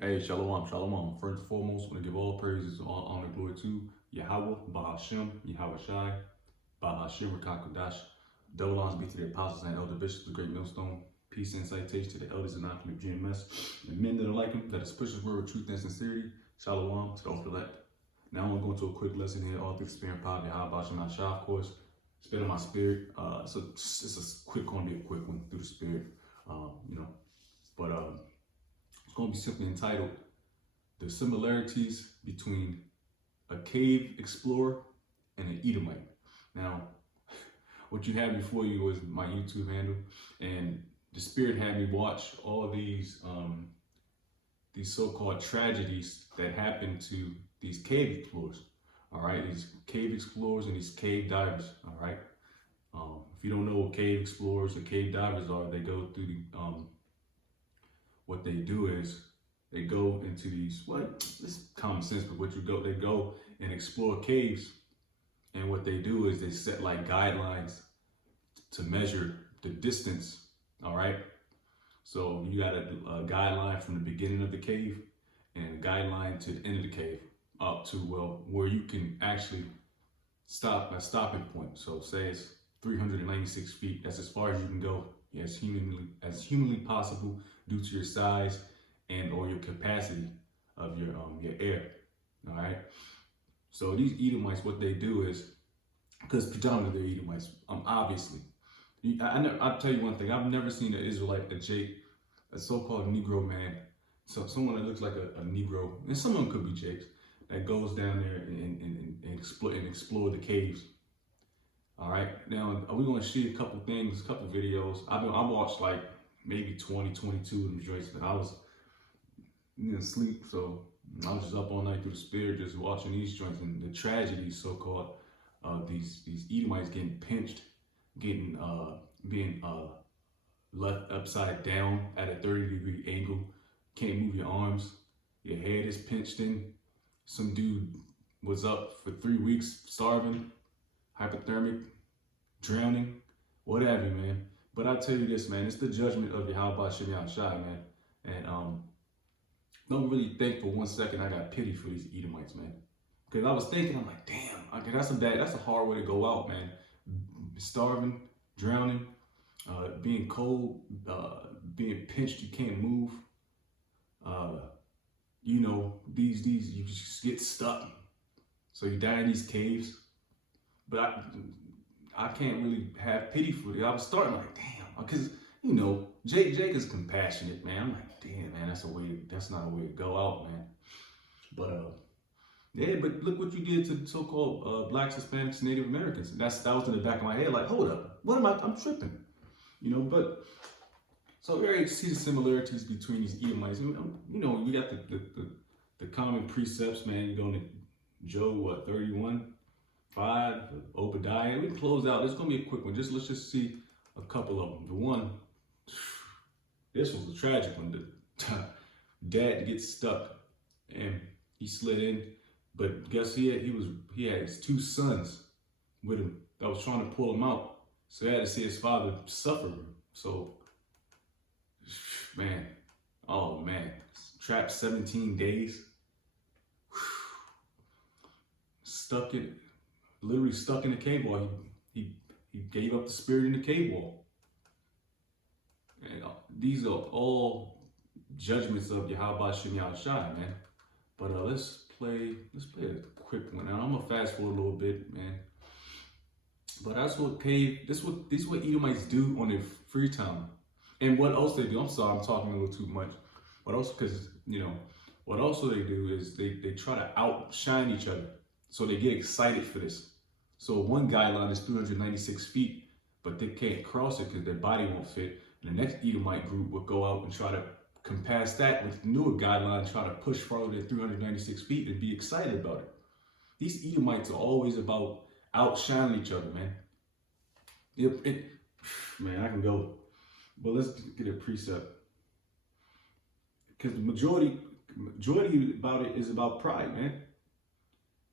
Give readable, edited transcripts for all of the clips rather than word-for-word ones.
Hey, shalom, shalom. First and foremost, I want to give all praises, all honor, glory to Yahweh, Bahashem, Yahweh Shai, Bahashem, Rakakodash. Double honors be to the apostles and elder bishops of the great millstone. Peace and salutation to the elders and non-committed GMS, and men that are like him, that is push his word with truth and sincerity. Shalom to the elect. Now I'm going to go into a quick lesson here, all through the spirit and power of Yahweh, Bahashem, Shai, of course. Spit on my spirit. So it's going to be a quick one through the spirit, but it's going to be simply entitled The Similarities Between a Cave Explorer and an Edomite. Now, what you have before you was my YouTube handle, and the Spirit had me watch all these so-called tragedies that happen to these cave explorers. All right, these cave explorers and these cave divers. All right, if you don't know what cave explorers or cave divers are, they go through the what they do is they go into these, it's common sense, but they go and explore caves, and what they do is they set like guidelines to measure the distance. All right, so you got a guideline from the beginning of the cave and a guideline to the end of the cave up to where you can actually stop a stopping point. So say it's 396 feet. That's as far as you can go, as humanly possible, due to your size and or your capacity of your air. All right. So these Edomites, what they do is, because predominantly they're Edomites, obviously. I'll tell you one thing. I've never seen an Israelite, a so-called Negro man, so someone that looks like a Negro, and some of them could be Jakes, that goes down there and explore the caves. All right. Now we're gonna see a couple things, a couple videos. I watched like maybe 20, 22 of them joints, and I was asleep, so I was just up all night through the spirit, just watching these joints and the tragedies, so-called, these Edomites getting pinched, being left upside down at a 30-degree angle, can't move your arms, your head is pinched in. Some dude was up for 3 weeks starving, hypothermic, drowning, whatever, man. But I tell you this, man, it's the judgment of Yahweh Shem Shai, man. And don't really think for 1 second I got pity for these Edomites, man. Because I was thinking, I'm like, damn, okay, that's a hard way to go out, man. Starving, drowning, being cold, being pinched, you can't move. You just get stuck. So you die in these caves. But I can't really have pity for it. I was starting like, damn, because Jake is compassionate, man. I'm like, damn, man, that's not a way to go out, man. But yeah, but look what you did to so-called blacks, Hispanics, Native Americans. That was in the back of my head, like, hold up, I'm tripping, but so here you see the similarities between these Edomites. You got the common precepts, man. You're going to Job 31:5, Obadiah. We can close out. It's gonna be a quick one. Let's just see a couple of them. The one, this was a tragic one. The dad gets stuck and he slid in, but guess he had his 2 sons with him that was trying to pull him out. So he had to see his father suffer. So, man, oh man, trapped 17 days, literally stuck in the cave wall. He gave up the spirit in the cave wall. And these are all judgments of Yahweh Shem Shai, man. But let's play a quick one. Now I'm gonna fast forward a little bit, man. But this is what Edomites do on their free time. And what else they do? I'm sorry, I'm talking a little too much. What else? Because what also they do is they try to outshine each other. So they get excited for this. So one guideline is 396 feet, but they can't cross it because their body won't fit. And the next Edomite group will go out and try to compass that with newer guidelines, try to push farther than 396 feet and be excited about it. These Edomites are always about outshining each other, man. Man, I can go. But let's get a precept. Because the majority about it is about pride, man.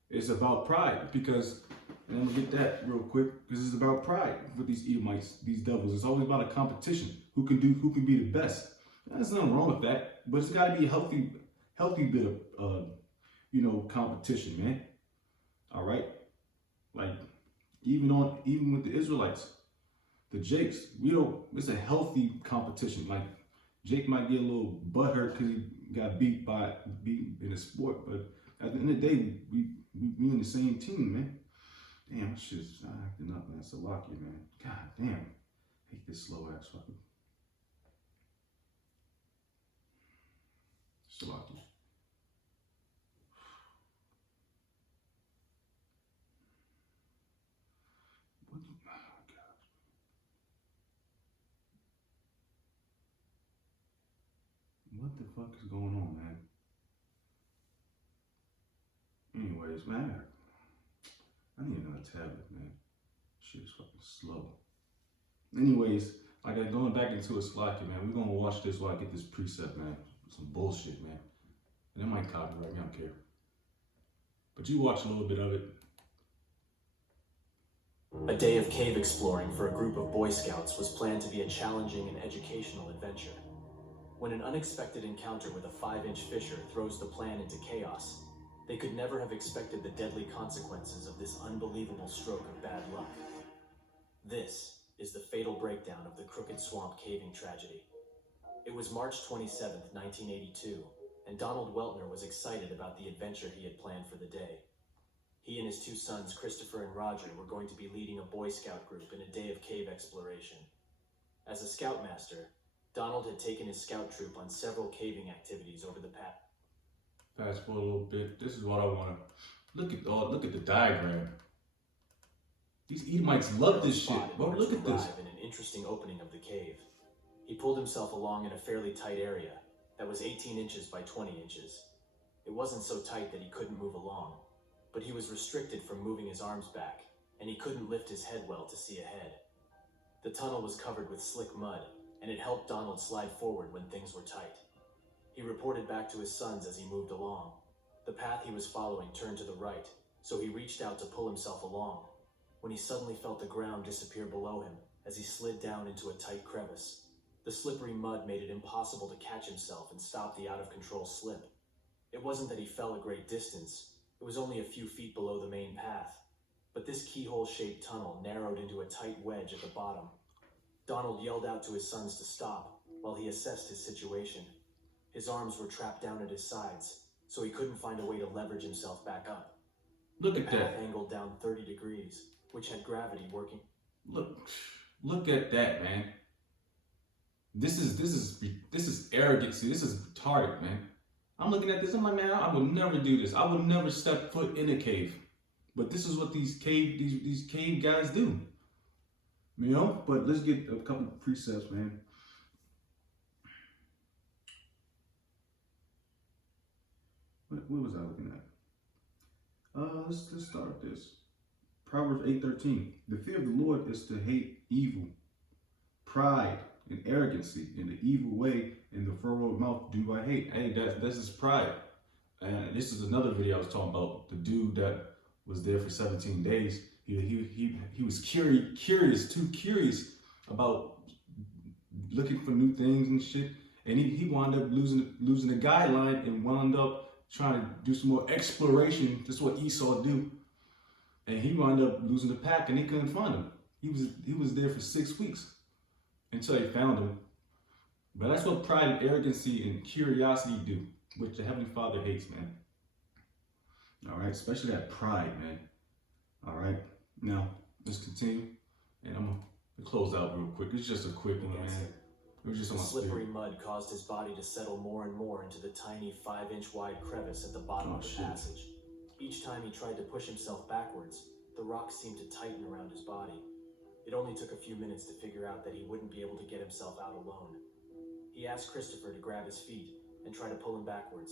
It's about pride, because, and I'm gonna get that real quick, because it's about pride with these Edomites, these devils. It's always about a competition. Who can be the best? There's nothing wrong with that, but it's got to be healthy healthy bit of competition, man. All right, like even with the Israelites, the Jakes, it's a healthy competition. Like Jake might get a little butthurt because he got beat in the sport, but at the end of the day, we in the same team, man. Damn, shit's acting up, man. Salakia, man. God damn, hate this slow ass fucking Salakia. What the fuck is going on, man? Anyways, man, I need another tablet, man. Shit is fucking slow. Anyways, going back into a Slacky, man, we're gonna watch this while I get this preset, man. Some bullshit, man. And it might copyright me, I don't care. But you watch a little bit of it. A day of cave exploring for a group of Boy Scouts was planned to be a challenging and educational adventure. When an unexpected encounter with a 5-inch fissure throws the plan into chaos, they could never have expected the deadly consequences of this unbelievable stroke of bad luck. This is the fatal breakdown of the Crooked Swamp caving tragedy. It was March 27th, 1982, and Donald Weltner was excited about the adventure he had planned for the day. He and his 2 sons, Christopher and Roger, were going to be leading a Boy Scout group in a day of cave exploration. As a scoutmaster, Donald had taken his scout troop on several caving activities over the past. Fast forward a little bit. This is what I want to look at the diagram. These Edomites love this shit. Bro, look at this. In an interesting opening of the cave, he pulled himself along in a fairly tight area that was 18 inches by 20 inches. It wasn't so tight that he couldn't move along, but he was restricted from moving his arms back, and he couldn't lift his head well to see ahead. The tunnel was covered with slick mud, and it helped Donald slide forward when things were tight. He reported back to his sons as he moved along. The path he was following turned to the right, so he reached out to pull himself along, when he suddenly felt the ground disappear below him as he slid down into a tight crevice. The slippery mud made it impossible to catch himself and stop the out-of-control slip. It wasn't that he fell a great distance. It was only a few feet below the main path, but this keyhole-shaped tunnel narrowed into a tight wedge at the bottom. Donald yelled out to his sons to stop while he assessed his situation. His arms were trapped down at his sides, so he couldn't find a way to leverage himself back up. Look at that. The path angled down 30 degrees, which had gravity working. Look at that, man. This is arrogancy. This is retarded, man. I'm looking at this. I'm like, man, I would never do this. I would never step foot in a cave. But this is what these cave guys do. You know. But let's get a couple of precepts, man. What was I looking at? Let's start with this. Proverbs 8:13. The fear of the Lord is to hate evil, pride, and arrogancy, in the evil way, in the furrowed mouth do I hate. Hey, that's his pride. And this is another video I was talking about. The dude that was there for 17 days. He was too curious about looking for new things and shit. And he wound up losing the guideline and wound up trying to do some more exploration. That's what Esau do. And he wound up losing the pack and they couldn't find him. He was there for 6 weeks until they found him. But that's what pride and arrogancy and curiosity do, which the Heavenly Father hates, man. All right, especially that pride, man. All right, now let's continue, and I'm gonna close out real quick. It's just a quick one, man. It was just on my spirit. The slippery mud caused his body to settle more and more into the tiny 5-inch wide crevice at the bottom of the passage. Each time he tried to push himself backwards, the rocks seemed to tighten around his body. It only took a few minutes to figure out that he wouldn't be able to get himself out alone. He asked Christopher to grab his feet and try to pull him backwards.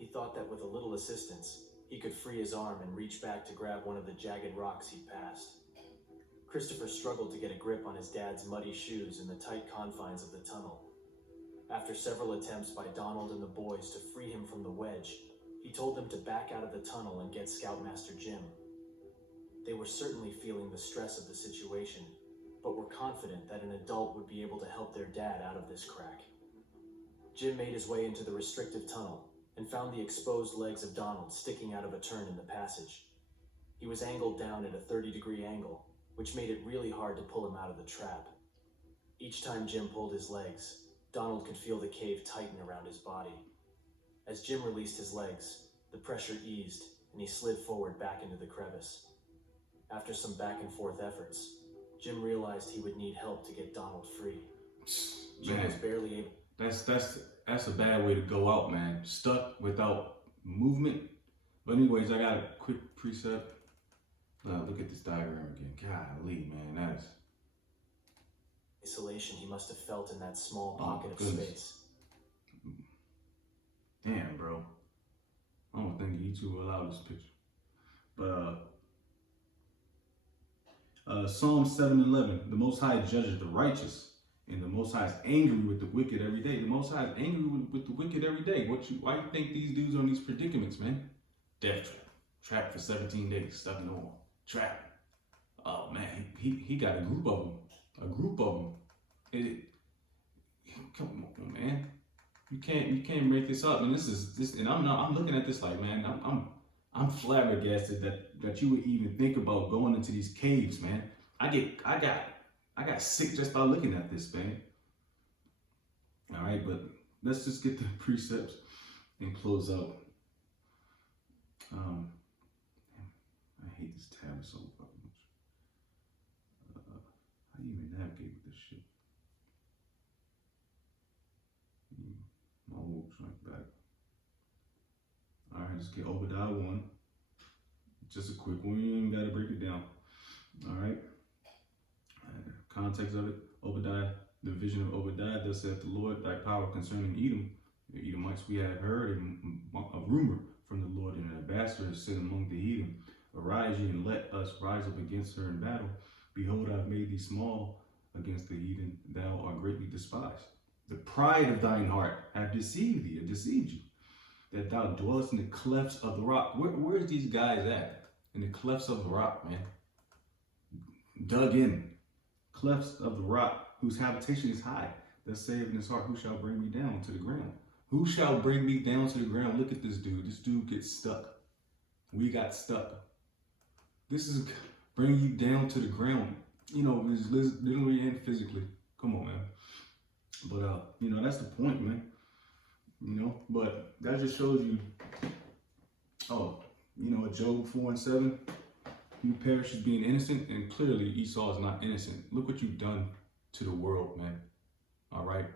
He thought that with a little assistance, he could free his arm and reach back to grab one of the jagged rocks he'd passed. Christopher struggled to get a grip on his dad's muddy shoes in the tight confines of the tunnel. After several attempts by Donald and the boys to free him from the wedge, he told them to back out of the tunnel and get Scoutmaster Jim. They were certainly feeling the stress of the situation, but were confident that an adult would be able to help their dad out of this crack. Jim made his way into the restrictive tunnel, and found the exposed legs of Donald sticking out of a turn in the passage. He was angled down at a 30-degree angle, which made it really hard to pull him out of the trap. Each time Jim pulled his legs, Donald could feel the cave tighten around his body. As Jim released his legs, the pressure eased and he slid forward back into the crevice. After some back and forth efforts, Jim realized he would need help to get Donald free. Jim was barely able. That's a bad way to go out, man. Stuck without movement. But anyways, I got a quick precept. Look at this diagram again. Golly, man, that's Isolation he must have felt in that small pocket of goodness. space. damn, bro. I don't think YouTube will allow this picture. But Psalm 7:11, the Most High judges the righteous, and the Most High is angry with the wicked every day. The Most High is angry with the wicked every day. Why you think these dudes are in these predicaments, man? Death trap. Trapped for 17 days, stuck in oil. Trapped. Oh man, he got a group of them. Come on, man. You can't make this up. And I'm looking at this like, man, I'm flabbergasted that you would even think about going into these caves, man. I got sick just by looking at this, man. All right, but let's just get the precepts and close out. I hate this tab so fucking much. How do you even navigate with this shit? My old shrink back. All right, let's get Obadiah 1. Just a quick one. You ain't gotta break it down. All right. Context of it: Obadiah, the vision of Obadiah. Thus saith the Lord, thy power concerning Edom. The Edomites we have heard a rumor from the Lord, and an ambassador is sent among the heathen. Arise ye and let us rise up against her in battle. Behold, I have made thee small against the heathen. Thou art greatly despised. The pride of thine heart hath deceived thee, and deceived you, that thou dwellest in the clefts of the rock. Where's these guys at? In the clefts of the rock, man. Dug in. Clefts of the rock, whose habitation is high. Thus saith in his heart, who shall bring me down to the ground? Who shall bring me down to the ground? Look at this dude. This dude gets stuck. We got stuck. This is bring you down to the ground. You know, it's literally and physically. Come on, man. But, you know, that's the point, man. You know, but that just shows you, you know, Job 4:7, you perish as being innocent, and clearly Esau is not innocent. Look what you've done to the world, man. All right?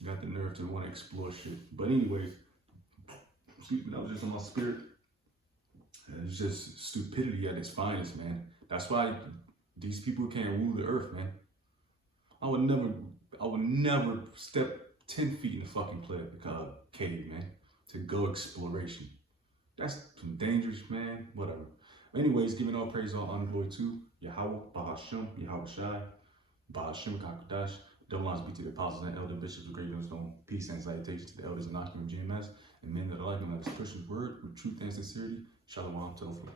You got the nerve to want to explore shit. But anyways, excuse me, that was just on my spirit. It's just stupidity at its finest, man. That's why these people can't rule the earth, man. I would never step 10 feet in the fucking cave, man, to go exploration. That's some dangerous, man. Whatever. Anyways, giving all praise, all honor, glory to Yahweh, Bahashem, Yahweh Shai, Bahashem Kakadash. Double honors be to the apostles and elder bishops of Great Millstone. Peace and salutations to the elders and occupiers of GMS and men that are like them, that is Christian's word with truth and sincerity. Shalom, Topher.